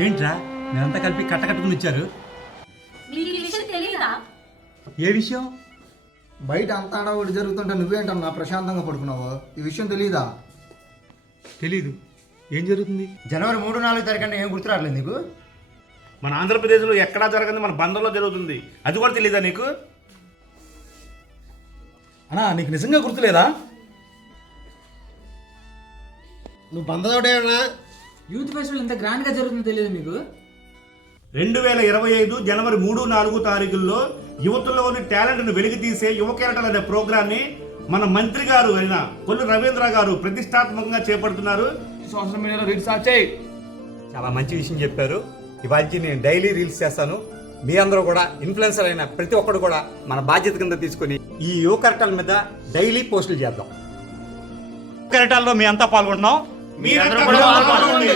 ఏంట్రా మేమంతా కలిపి కట్టుకుని ఇచ్చారు? ఏ విషయం? బయట అంతా ఒకటి జరుగుతుంటే నువ్వేంటన్నా ప్రశాంతంగా పడుకున్నావు? ఈ విషయం తెలీదా? తెలీదు. ఏం జరుగుతుంది? జనవరి 3, 4 తారీఖున ఏం గుర్తురాట్లేదు నీకు? మన ఆంధ్రప్రదేశ్లో ఎక్కడా జరగదు, మన బంధంలో జరుగుతుంది. అది కూడా తెలీదా నీకు? అన్నా నీకు నిజంగా గుర్తులేదా? నువ్వు బంధతోటేనా? యూత్ ఫెస్టివల్ ఇంత గ్రాండ్ గా జరుగుతుందో తెలియదు మీకు? 2025 జనవరి 3, 4 తారీఖుల్లో యువతలోని టాలెంట్ను వెలికి తీసే యువ కెరటాలు అనే ప్రోగ్రామ్ని మన మంత్రి గారు అయిన కొల్లు రవీంద్ర గారు ప్రతిష్టాత్మకంగా చేపడుతున్నారు. సోషల్ మీడియాలో రీల్స్ చేయి. చాలా మంచి విషయం చెప్పారు. ఇవాళ నేను డైలీ రీల్స్ చేస్తాను. మీ అందరూ కూడా ఇన్ఫ్లుయెన్సర్ అయిన ప్రతి ఒక్కరు కూడా మన బాధ్యత కింద తీసుకొని ఈ యువ కెరటాల మీద డైలీ పోస్టులు చేద్దాం. కెరటాల్లో మీ అంతా పాల్గొంటున్నాం. మీరంతా కూడా పాల్గొనండి.